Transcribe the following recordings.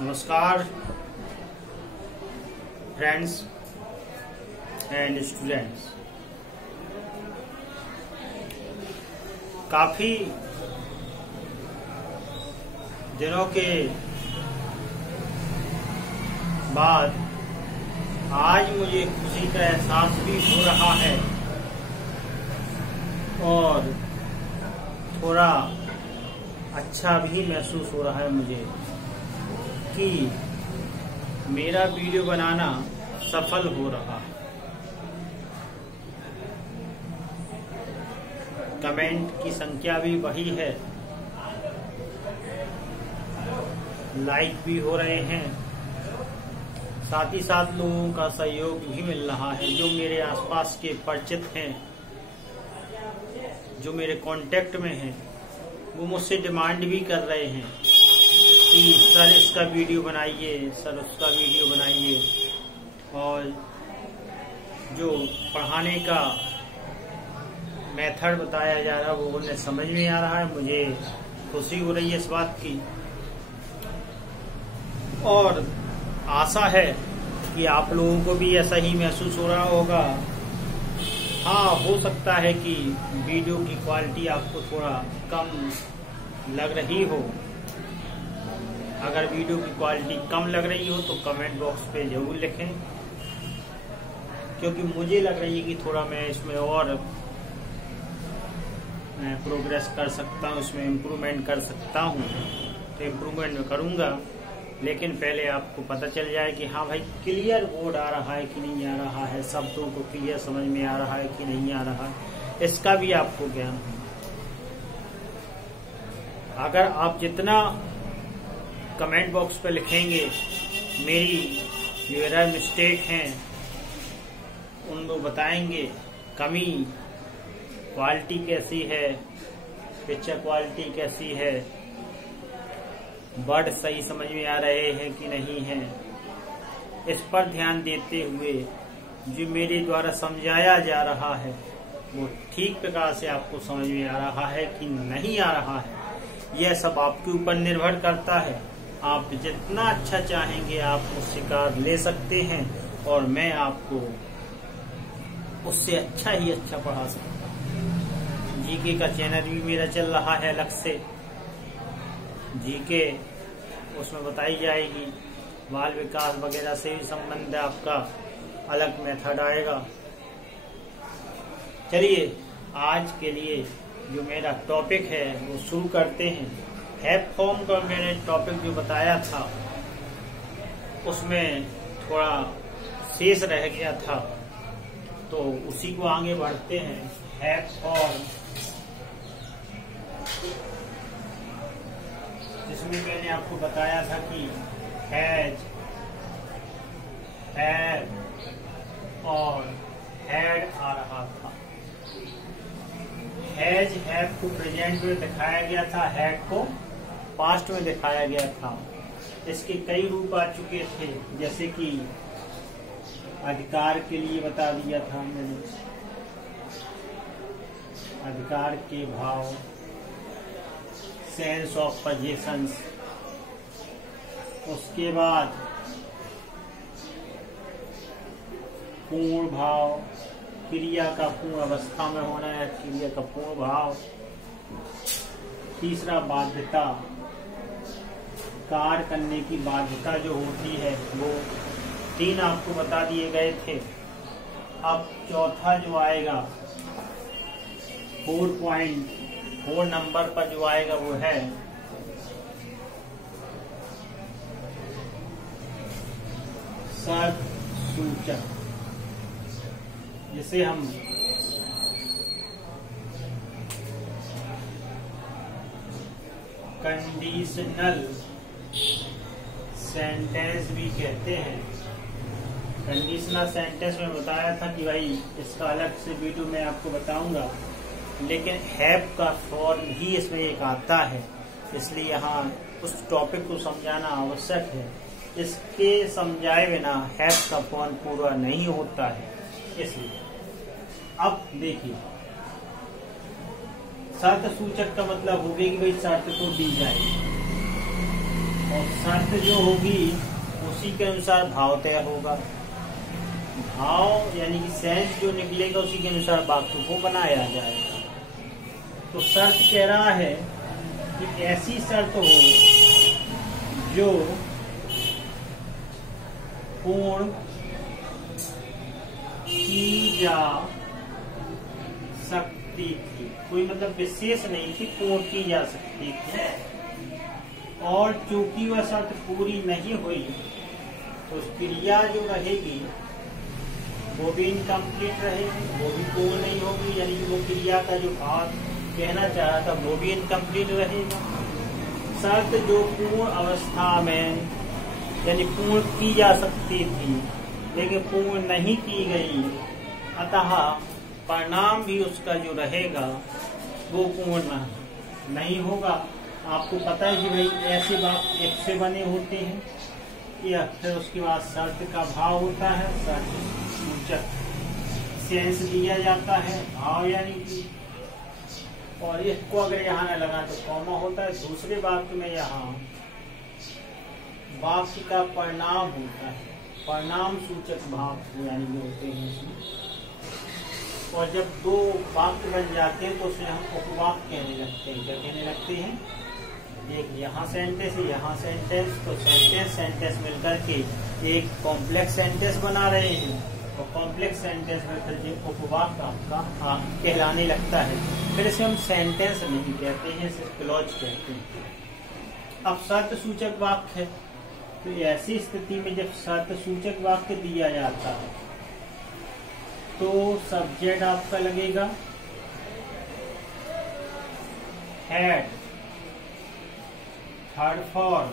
नमस्कार friends and students. काफी दिनों के बाद आज मुझे खुशी का एहसास भी हो रहा है और थोड़ा अच्छा भी महसूस हो रहा है मुझे कि मेरा वीडियो बनाना सफल हो रहा है। कमेंट की संख्या भी वही है, लाइक भी हो रहे हैं, साथ ही साथ लोगों का सहयोग भी मिल रहा है। जो मेरे आसपास के परिचित हैं, जो मेरे कांटेक्ट में हैं, वो मुझसे डिमांड भी कर रहे हैं कि सर इसका वीडियो बनाइए, सर उसका वीडियो बनाइए। और जो पढ़ाने का मेथड बताया जा रहा है वो उन्हें समझ में आ रहा है। मुझे खुशी हो रही है इस बात की और आशा है कि आप लोगों को भी ऐसा ही महसूस हो रहा होगा। हाँ, हो सकता है कि वीडियो की क्वालिटी आपको थोड़ा कम लग रही हो। अगर वीडियो की क्वालिटी कम लग रही हो तो कमेंट बॉक्स पे जरूर लिखें, क्योंकि मुझे लग रही है कि थोड़ा मैं इसमें और प्रोग्रेस कर सकता हूँ, इसमें इम्प्रूवमेंट कर सकता हूँ। तो इम्प्रूवमेंट में करूँगा, लेकिन पहले आपको पता चल जाए कि हाँ भाई क्लियर बोर्ड आ रहा है कि नहीं आ रहा है, शब्दों को क्लियर समझ में आ रहा है कि नहीं आ रहा है, इसका भी आपको ज्ञान हो। अगर आप जितना कमेंट बॉक्स पे लिखेंगे मेरी जो एरर मिस्टेक हैं उनको बताएंगे, कमी क्वालिटी कैसी है, पिक्चर क्वालिटी कैसी है, वर्ड सही समझ में आ रहे हैं कि नहीं हैं, इस पर ध्यान देते हुए जो मेरे द्वारा समझाया जा रहा है वो ठीक प्रकार से आपको समझ में आ रहा है कि नहीं आ रहा है, यह सब आपके ऊपर निर्भर करता है। आप जितना अच्छा चाहेंगे आप उससे कार्य ले सकते हैं और मैं आपको उससे अच्छा ही अच्छा पढ़ा सकता हूँ। जीके का चैनल भी मेरा चल रहा है अलग से, जीके उसमें बताई जाएगी, बाल विकास वगैरह से भी संबंध आपका अलग मेथड आएगा। चलिए आज के लिए जो मेरा टॉपिक है वो शुरू करते हैं। हैव फॉर्म का मैंने टॉपिक जो बताया था उसमें थोड़ा शेष रह गया था, तो उसी को आगे बढ़ते हैं। हैव फॉर्म, जिसमें मैंने आपको बताया था कि हैज, हैव और हैड आ रहा था। हैज, हैव को प्रेजेंट में दिखाया गया था, हैड को पास्ट में दिखाया गया था। इसके कई रूप आ चुके थे, जैसे कि अधिकार के लिए बता दिया था मैंने, अधिकार के भाव, सेंस ऑफ पोजेशंस। उसके बाद पूर्ण भाव, क्रिया का पूर्ण अवस्था में होना है, क्रिया का पूर्ण भाव। तीसरा बाध्यता, कार्य करने की बाध्यता जो होती है वो 3 आपको बता दिए गए थे। अब चौथा जो आएगा 4.4 नंबर पर जो आएगा वो है शर्त सूचक, जिसे हम कंडीशनल सेंटेंस भी कहते हैं। कंडीशनल सेंटेंस में बताया था कि भाई इसका अलग से वीडियो मैं आपको बताऊंगा, लेकिन हैव का फॉर्म ही इसमें एक आता है, इसलिए यहाँ उस टॉपिक को समझाना आवश्यक है। इसके समझाए बिना हैव का फॉर्म पूरा नहीं होता है। इसलिए अब देखिए, शर्त सूचक का मतलब हो गया कि भाई शर्त तो दी जाएगी। और शर्त जो होगी उसी के अनुसार भाव तय होगा। भाव यानी कि सेंस जो निकलेगा उसी के अनुसार वाक्य को बनाया जाएगा। तो शर्त कह रहा है कि ऐसी शर्त हो जो पूर्ण की जा सकती थी, कोई मतलब विशेष नहीं थी, पूर्ण की जा सकती थी। और चूंकि वह शर्त पूरी नहीं हुई तो क्रिया जो रहेगी वो भी इनकम्प्लीट रहेगी, वो भी पूर्ण नहीं होगी, यानी कि वो क्रिया का जो भाव कहना चाह रहा था वो भी इनकम्प्लीट रहेगा। शर्त जो पूर्ण अवस्था में यानी पूर्ण की जा सकती थी लेकिन पूर्ण नहीं की गई, अतः परिणाम भी उसका जो रहेगा वो पूर्ण नहीं होगा। आपको पता है कि भाई ऐसे वाक्य एक से बने होते हैं, या फिर उसके बाद शर्त का भाव होता है, शर्त सूचक सेंस दिया जाता है, भाव यानी कि, और इसको अगर यहाँ न लगा तो कॉमा होता है। दूसरे वाक्य में यहाँ वाक्य का परिणाम होता है, परिणाम सूचक भाव यानी कि होते हैं इसमें। और जब दो वाक्य बन जाते हैं तो उसे हम उपवाक्य कहने लगते हैं। क्या कहने लगते हैं? एक यहाँ सेंटेंस है, यहाँ सेंटेंस, तो सेंटेंस सेंटेंस मिलकर के एक कॉम्प्लेक्स सेंटेंस बना रहे हैं, और कॉम्प्लेक्स सेंटेंस में फिर उपवाक्य आपका कहलाने लगता है। फिर इसे हम सेंटेंस नहीं कहते हैं, इसे क्लॉज कहते हैं। अब शर्त सूचक वाक्य है, तो ऐसी स्थिति में जब शर्त सूचक वाक्य दिया जाता है तो सब्जेक्ट आपका लगेगा हैड, थर्ड फॉर्म,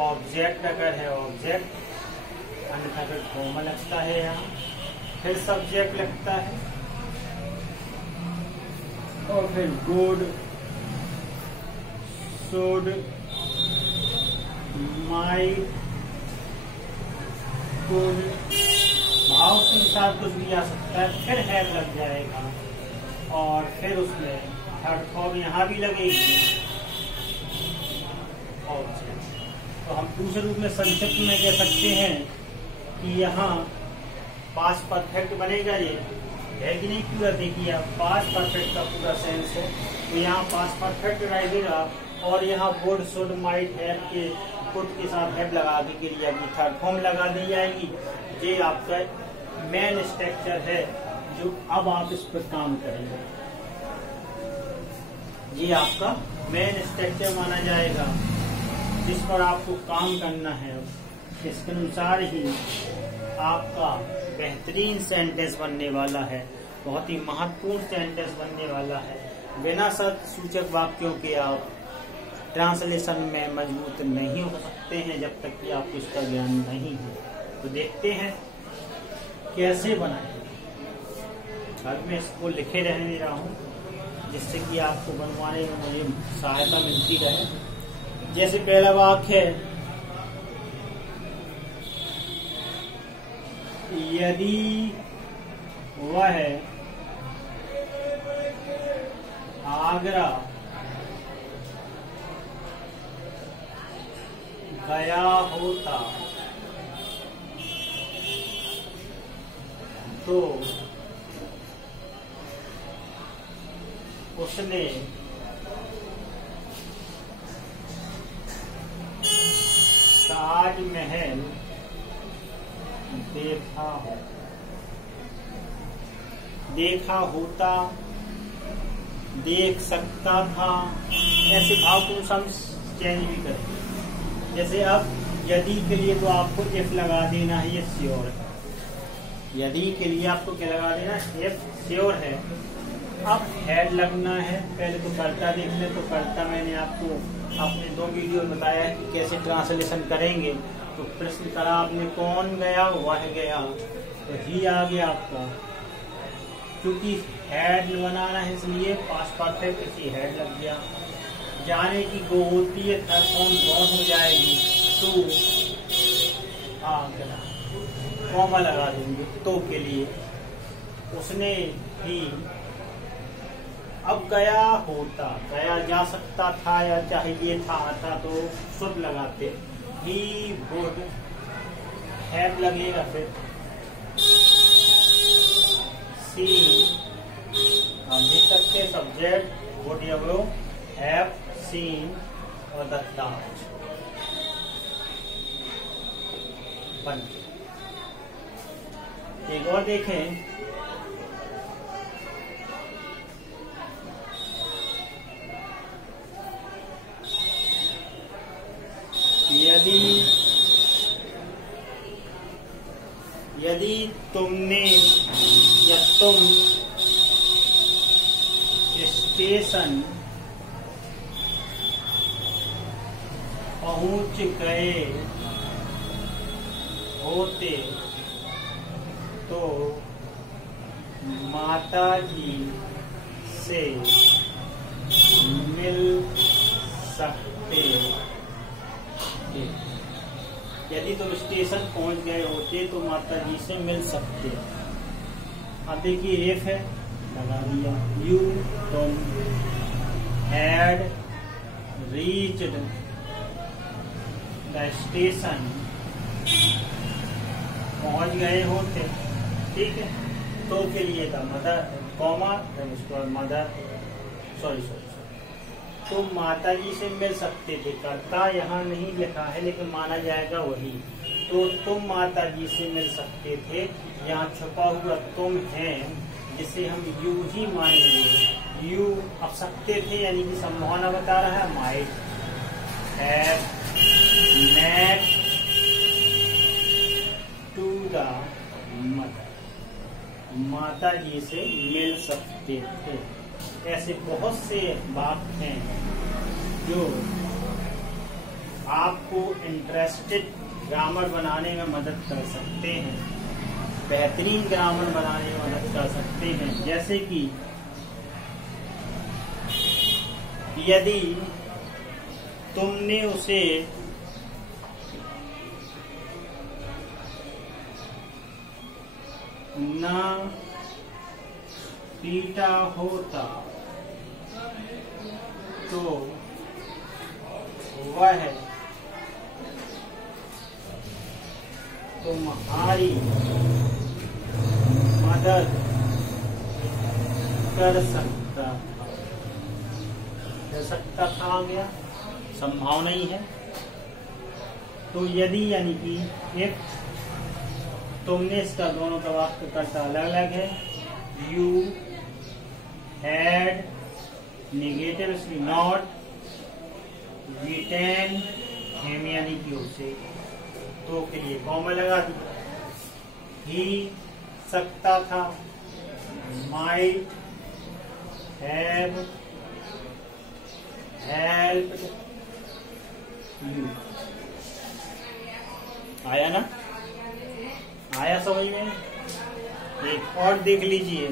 ऑब्जेक्ट अगर है ऑब्जेक्ट, अन्यथा फिर कॉमा लगता है, यहाँ फिर सब्जेक्ट लगता है, और फिर गुड, शुड, माइट, कुड, भाव के अनुसार कुछ भी आ सकता है, फिर हैड लग जाएगा, और फिर उसमें थर्ड फॉर्म यहाँ भी लगेगी ऑब्जेक्ट। तो हम दूसरे रूप में संक्षिप्त में कह सकते हैं कि यहाँ पास्ट परफेक्ट बनेगा। ये है कि नहीं पूरा? देखिए आप पास्ट परफेक्ट का पूरा सेंस है, तो यहाँ पास्ट परफेक्ट रहेगा, और यहाँ वुड, शुड, माइट, हैव के कुड के साथ हैव लगा के क्रिया की थर्ड फॉर्म लगा दी जाएगी। ये आपका मेन स्ट्रक्चर है जो अब आप इस पर काम करेंगे। ये आपका मेन स्ट्रक्चर माना जाएगा जिस पर आपको काम करना है। इसके अनुसार ही आपका बेहतरीन सेंटेंस बनने वाला है, बहुत ही महत्वपूर्ण सेंटेंस बनने वाला है। बिना शर्त सूचक वाक्यों के आप ट्रांसलेशन में मजबूत नहीं हो सकते हैं जब तक कि आपको इसका ज्ञान नहीं है। तो देखते हैं कैसे बनाएं। अब मैं इसको लिखे रहने दे रहा हूँ जिससे कि आपको बनवाने में मुझे सहायता मिलती रहे। जैसे पहला वाक्य है, यदि वह आगरा गया होता तो उसने ताजमहल देखा होता, देख सकता था, ऐसे भाव को हम चेंज भी करते हैं। जैसे अब यदि के लिए तो आपको इफ लगा देना है, ये श्योर है। यदि के लिए आपको क्या लगा देना, इफ श्योर है। अब हैड लगना है, पहले तो कर्ता देख ले। तो कर्ता मैंने आपको अपने 2 वीडियो में बताया है कि कैसे ट्रांसलेशन करेंगे। तो प्रश्न करा आपने, कौन गया? वह गया, तो ही आ गया आपका। क्योंकि हैड बनाना है इसलिए पास्ट परफेक्ट इसी हैड लग गया। जाने की गो होती है, थर्ड फॉर्म गॉन हो जाएगी, तो आगरा कॉमा लगा देंगे तो के लिए। उसने ही अब गया होता, गया जा सकता था या चाहिए था, आता तो शुड लगाते, ही वुड हैव लगेगा, फिर सी हम देख सकते हैं सब्जेक्ट वुड या वो हैव सीन और द ताज बन। एक और देखें, यदि तुमने या तुम स्टेशन पहुंच गए होते तो माता जी से मिल सकते थे। यदि तुम स्टेशन पहुंच गए होते तो माता जी से मिल सकते। अब देखिए इफ है, लगा दिया, यू तुम हैड रीच्ड द स्टेशन पहुंच गए होते, ठीक है। तो के लिए था मदर कॉमा मदर सॉरी तो माता जी से मिल सकते थे। कर्ता यहाँ नहीं लिखा है लेकिन माना जाएगा वही। तो तुम माता जी से मिल सकते थे, यहाँ छुपा हुआ तुम है जिसे हम यू ही मानेंगे। यू अब सकते थे यानी कि संभावना बता रहा है, might have met to the mother, माता जी से मिल सकते थे। ऐसे बहुत से वाक्य हैं जो आपको इंटरेस्टेड ग्रामर बनाने में मदद कर सकते हैं, बेहतरीन ग्रामर बनाने में मदद कर सकते हैं। जैसे कि यदि तुमने उसे ना पीटा होता तो वह तुम्हारी मदद कर सकता था, आ गया, संभावना ही है। तो यदि यानी कि इफ तुमने, इसका दोनों का वाक्य करता अलग अलग है। यू हैड नेगेटिव इसलिए नॉट बीटेन हिम यानी कि उसे, तो के लिए कॉमा लगा दिया। ही सकता था, माइट हैव हेल्प्ड यू। आया ना, आया समझ में। एक और देख लीजिए,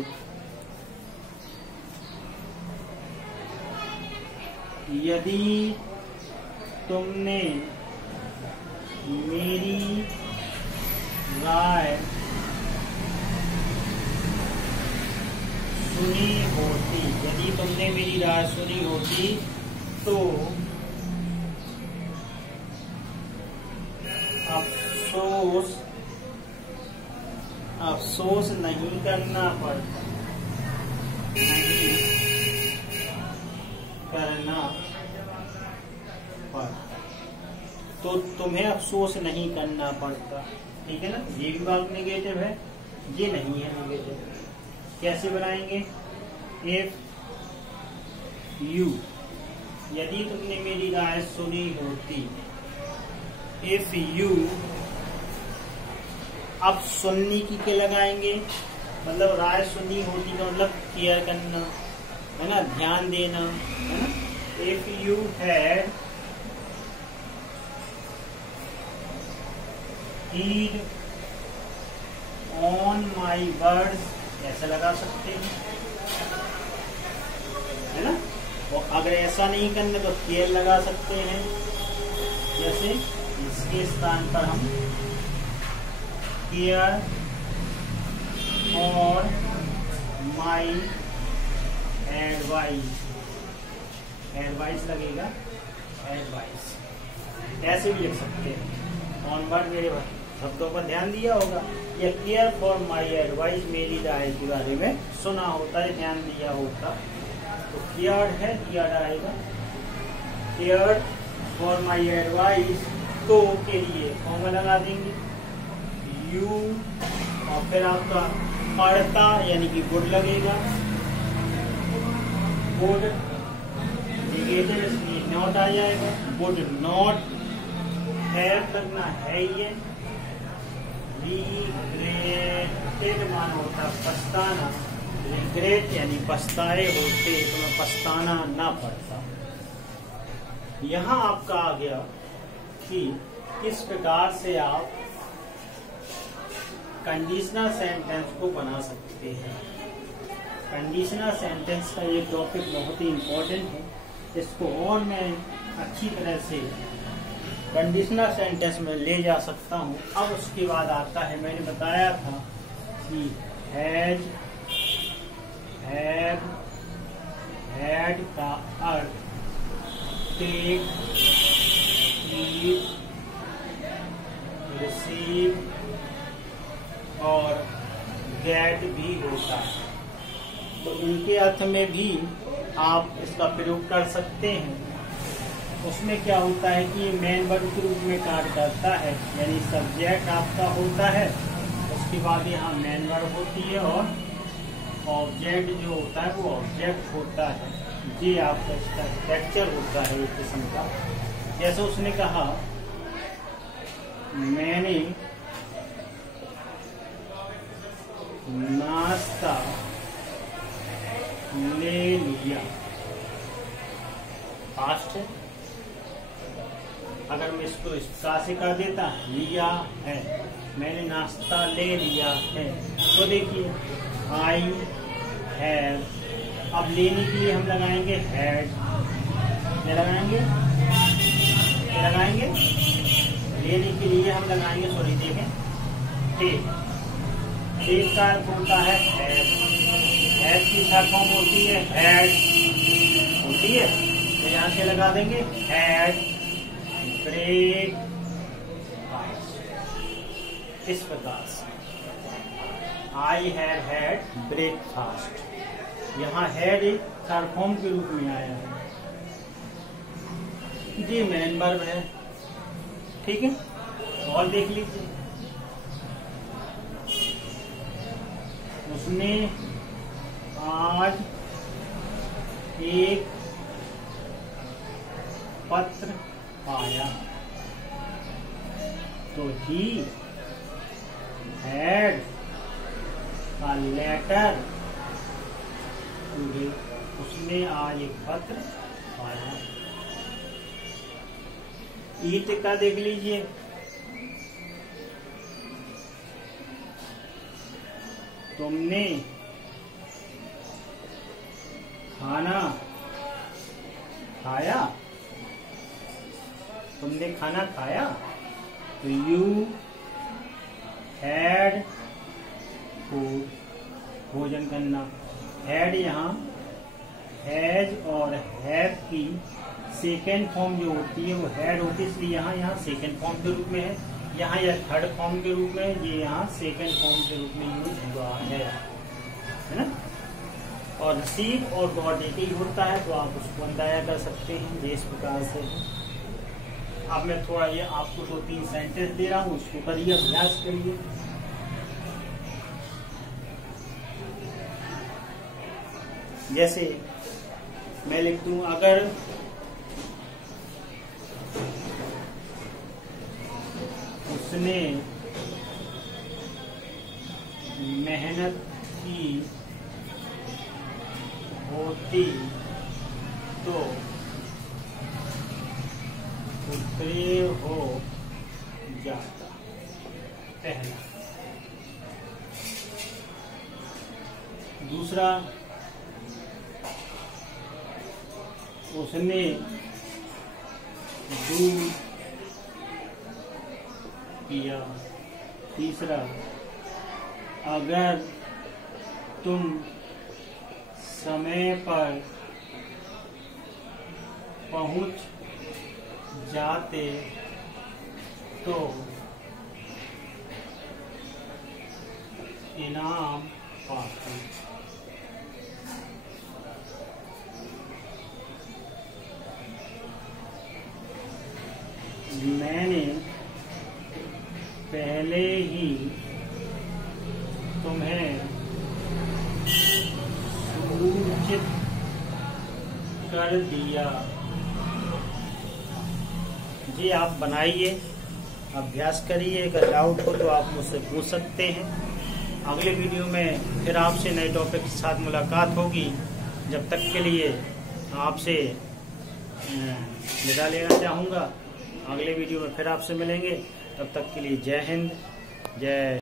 यदि तुमने मेरी राय सुनी होती, यदि तुमने मेरी राय सुनी होती तो अफसोस नहीं करना पड़ता, नहीं करना पड़ता। तो तुम्हें अफसोस नहीं करना पड़ता, ठीक है ना। ये भी वाक्य नेगेटिव है, ये नहीं है नेगेटिव। कैसे बनाएंगे? इफ यू, यदि तुमने मेरी राय सुनी होती। इफ यू, अब सुनने की क्या लगाएंगे, मतलब राय सुनी होती का मतलब केयर करना है ना, ध्यान देना है ना। If you had heed on my words, ऐसा लगा सकते हैं, है ना। और अगर ऐसा नहीं करने तो केयर लगा सकते हैं। जैसे इसके स्थान पर हम केयर और माई एडवाइस लगेगा, एडवाइस ऐसे भी लिख सकते हैं। ऑन वर्ड मेरे शब्दों पर ध्यान दिया होगा, या केयर फॉर माई एडवाइस, मेरी राय के बारे में सुना होता है, ध्यान दिया होता, तो केयर्ड है, केयर्ड आएगा। केयर फॉर माई एडवाइस, तो के लिए कॉमा लगा देंगे, यू, और फिर आपका पढ़ता यानी कि गुड लगेगा, गुड नेगेटिव इसलिए नॉट आ जाएगा, वुड नॉट हैव लगना है ये, रिग्रेटेड माना होता पछताना, रिग्रेट यानी पछताए होते तो मैं पछताना ना पड़ता। यहाँ आपका आ गया कि किस प्रकार से आप कंडीशनल सेंटेंस को बना सकते हैं। कंडीशनल सेंटेंस का ये टॉपिक बहुत ही इम्पोर्टेंट है, इसको और मैं अच्छी तरह से कंडीशनल सेंटेंस में ले जा सकता हूँ। अब उसके बाद आता है, मैंने बताया था कि हैज, हैव, हैड का अर्थ टेक, ईट, रिसीव और गेट भी होता है। तो इनके अर्थ में भी आप इसका प्रयोग कर सकते हैं। उसमें क्या होता है कि मेन वर्ब के रूप में कार्य करता है, यानी सब्जेक्ट आपका होता है, उसके बाद यहाँ मेन वर्ब होती है और ऑब्जेक्ट जो होता है वो ऑब्जेक्ट होता है। ये आपका इसका स्ट्रक्चर होता है एक किस्म का। जैसे उसने कहा मैंने नाश्ता ले लिया, पास्ट है। अगर मैं इसको का से कर देता लिया है, मैंने नाश्ता ले लिया है, तो देखिए आई हैव, अब लेने के लिए हम लगाएंगे हैड, क्या लगाएंगे, क्या लगाएंगे, लेने के लिए हम लगाएंगे, सॉरी देखें, टेक, टेक का अर्थ होता है हैव, हैव की थर्ड फॉर्म होती है हैड, होती है, तो यहाँ से लगा देंगे हैड ब्रेक, इस प्रकार से आई हैव हैड ब्रेकफास्ट। यहाँ हैड एक थर्ड फॉर्म के रूप में आया है, जी मेन वर्ब है, ठीक है। और देख लीजिए, उसने आज एक पत्र पाया, तो he had a letter today, उसने आज एक पत्र पाया। ईट का देख लीजिए, तुमने खाना खाया, तुमने खाना खाया, तो यू हैड फूड, भोजन करना। हैड यहाँ हैज और हैव की सेकेंड फॉर्म जो होती है वो हैड होती है, इसलिए यहाँ सेकेंड फॉर्म के रूप में है, यहाँ यह थर्ड फॉर्म के रूप में, ये यहाँ सेकेंड फॉर्म के रूप में यूज हुआ है ना। और रिसीव और गॉट एक ही होता है, तो आप उसको अंदाजा कर सकते हैं ये इस प्रकार से। अब मैं थोड़ा ये आपको 2-3 सेंटेंस दे रहा हूँ, उसको करिए, अभ्यास करिए। जैसे मैं लिख दूं, अगर उसने मेहनत की होती तो उत्तरे हो जाता, पहला। दूसरा, उसने दूध पिया। तीसरा, अगर तुम समय पर पहुंच जाते तो इनाम पाते। मैंने पहले ही तुम्हें सूचित कर दिया। जी आप बनाइए, अभ्यास करिए। अगर डाउट हो तो आप मुझसे पूछ सकते हैं। अगले वीडियो में फिर आपसे नए टॉपिक के साथ मुलाकात होगी। जब तक के लिए आपसे विदा लेना चाहूँगा। अगले वीडियो में फिर आपसे मिलेंगे। तब तक के लिए जय हिंद, जय